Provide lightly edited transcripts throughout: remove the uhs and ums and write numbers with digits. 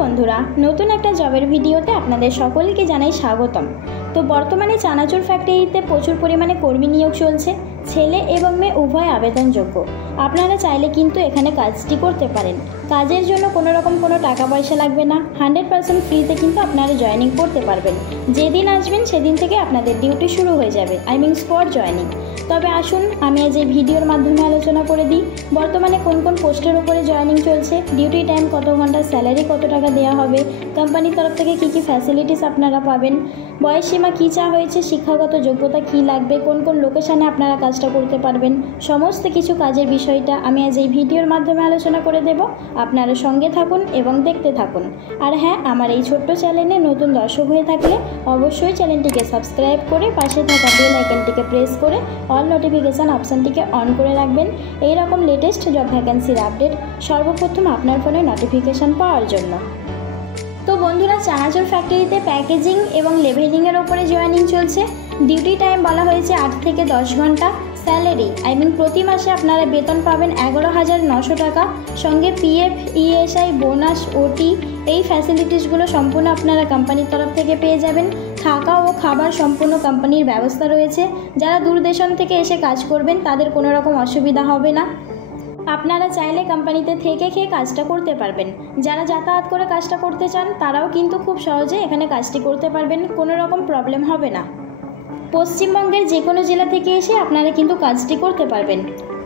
বন্ধুরা, নতুন একটা জবের ভিডিওতে আপনাদের সকলকে জানাই স্বাগতম। তো বর্তমানে চানাচুর ফ্যাক্টরিতে প্রচুর পরিমাণে কর্মী নিয়োগ চলছে। ছেলে এবং মেয়ে উভয় আবেদনযোগ্য। আপনারা চাইলে কিন্তু এখানে কাজটি করতে পারেন। কাজের জন্য কোনো রকম কোনো টাকা পয়সা লাগবে না। 100% ফ্রিতে কিন্তু আপনারা জয়েনিং করতে পারবেন। যেদিন আসবেন সেদিন থেকে আপনাদের ডিউটি শুরু হয়ে যাবে, স্পট জয়েনিং। তবে আসুন আমি আজ এই ভিডিওর মাধ্যমে আলোচনা করে দিই বর্তমানে কোন কোন পোস্টের উপরে জয়েনিং চলছে, ডিউটি টাইম কত ঘন্টা, স্যালারি কত টাকা দেওয়া হবে, কোম্পানির তরফ থেকে কী কী ফ্যাসিলিটিস আপনারা পাবেন, বয়সসীমা কী চা হয়েছে, শিক্ষাগত যোগ্যতা কী লাগবে, কোন কোন লোকেশানে আপনারা কাজটা করতে পারবেন, সমস্ত কিছু কাজের বিষয়টা আমি আজ এই ভিডিওর মাধ্যমে আলোচনা করে দেব। আপনারা সঙ্গে থাকুন এবং দেখতে থাকুন। আর হ্যাঁ, আমার এই ছোট্ট চ্যানেলে নতুন দর্শক হয়ে থাকলে অবশ্যই চ্যানেলটিকে সাবস্ক্রাইব করে পাশে থাকা বেল আইকনটিকে প্রেস করে অল নোটিফিকেশান অপশানটিকে অন করে রাখবেন এই রকম লেটেস্ট জব ভ্যাকেন্সির আপডেট সর্বপ্রথম আপনার ফোনে নোটিফিকেশান পাওয়ার জন্য। তো বন্ধুরা, চানাচুর ফ্যাক্টরিতে প্যাকেজিং এবং লেভেলিংয়ের ওপরে জয়েনিং চলছে। ডিউটি টাইম বলা হয়েছে 8 থেকে 10 ঘন্টা। স্যালারি প্রতি মাসে আপনারা বেতন পাবেন 11,900 টাকা। সঙ্গে পিএফ, ইএসআই, বোনাস, ওটি এই ফ্যাসিলিটিসগুলো সম্পূর্ণ আপনারা কোম্পানির তরফ থেকে পেয়ে যাবেন। থাকা ও খাবার সম্পূর্ণ কোম্পানির ব্যবস্থা রয়েছে। যারা দূরদেশন থেকে এসে কাজ করবেন তাদের কোনো রকম অসুবিধা হবে না। আপনারা চাইলে কোম্পানিতে থেকে খেয়ে কাজটা করতে পারবেন। যারা যাতায়াত করে কাজটা করতে চান তারাও কিন্তু খুব সহজে এখানে কাজটি করতে পারবেন, কোনো রকম প্রবলেম হবে না। পশ্চিমবঙ্গের যে কোনো জেলা থেকে এসে আপনারা কিন্তু কাজটি করতে পারবেন।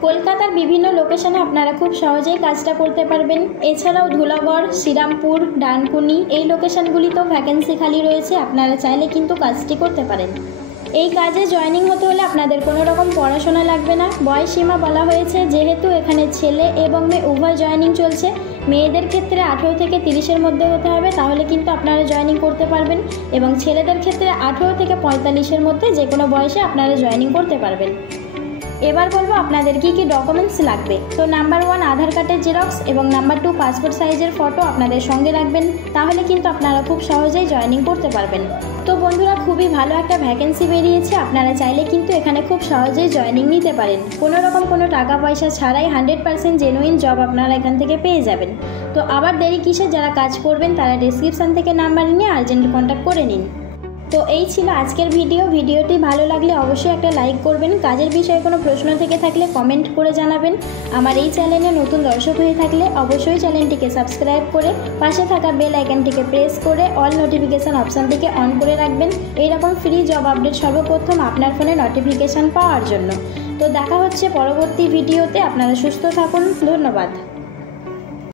কলকাতার বিভিন্ন লোকেশনে আপনারা খুব সহজেই কাজটা করতে পারবেন। এছাড়াও ধুলাগড়, শ্রীরামপুর, ডানকুনি এই লোকেশনগুলিতেও ভ্যাকেন্সি খালি রয়েছে। আপনারা চাইলে কিন্তু কাজটি করতে পারেন। এই কাজে জয়েনিং হতে হলে আপনাদের কোনো রকম পড়াশোনা লাগবে না। বয়সসীমা বলা হয়েছে যেহেতু এখানে ছেলে এবং মেয়ে উভয় জয়েনিং চলছে, মেয়েদের ক্ষেত্রে 18 থেকে 30-এর মধ্যে হতে হবে, তাহলে কিন্তু আপনারা জয়েনিং করতে পারবেন। এবং ছেলেদের ক্ষেত্রে 18 থেকে 45-এর মধ্যে যে কোনো বয়সে আপনারা জয়েনিং করতে পারবেন। এবার বলবো আপনাদের কী কী ডকুমেন্টস লাগবে। তো নাম্বার 1 আধার কার্ডের জেরক্স এবং নাম্বার 2 পাসপোর্ট সাইজের ফটো আপনাদের সঙ্গে রাখবেন, তাহলে কিন্তু আপনারা খুব সহজেই জয়েনিং করতে পারবেন। তো বন্ধুরা, খুবই ভালো একটা ভ্যাকেন্সি বেরিয়েছে। আপনারা চাইলে কিন্তু এখানে খুব সহজেই জয়েনিং নিতে পারেন। কোনো রকম কোনো টাকা পয়সা ছাড়াই 100% জেনুইন জব আপনারা এখান থেকে পেয়ে যাবেন। তো আবার দেরি কিসে, যারা কাজ করবেন তারা ডেসক্রিপশান থেকে নাম্বার নিয়ে আর্জেন্ট কন্ট্যাক্ট করে নিন। তো এই ছিল আজকের ভিডিওটি ভালো লাগলে অবশ্যই একটা লাইক করবেন। কাজের বিষয়ে কোনো প্রশ্ন থেকে থাকলে কমেন্ট করে জানাবেন। আমার এই চ্যানেলে নতুন দর্শক হয়ে থাকলে অবশ্যই চ্যানেলটিকে সাবস্ক্রাইব করে পাশে থাকা বেল আইকনটিকে প্রেস করে অল নোটিফিকেশান অপশানটিকে অন করে রাখবেন এইরকম ফ্রি জব আপডেট সর্বপ্রথম আপনার ফোনে নোটিফিকেশান পাওয়ার জন্য। তো দেখা হচ্ছে পরবর্তী ভিডিওতে। আপনারা সুস্থ থাকুন। ধন্যবাদ।